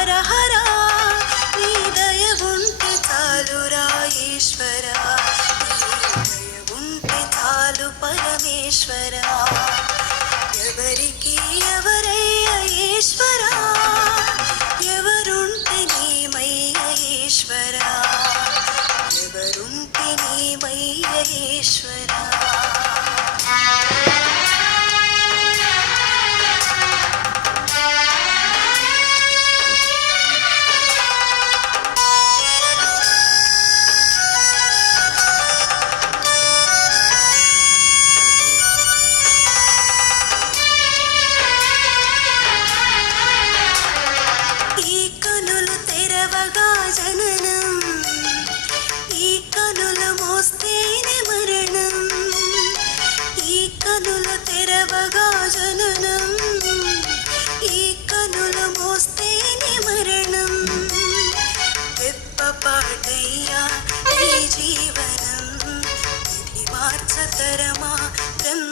హర హర నీ దయ ఉంటే చాలురా ఈశ్వర దయ ఉంటే చాలు పరమేశ్వర ఎవరికి ఎవరయ్య ఈశ్వర ఎవరుంటే నీమయ్య ఈశ్వర ఈశ్వర కలవగా జననం ఈ కనుల మోస్తేనే మరణం ఈ కనుల తెరవగా జననం జీవనం మార్చతరమా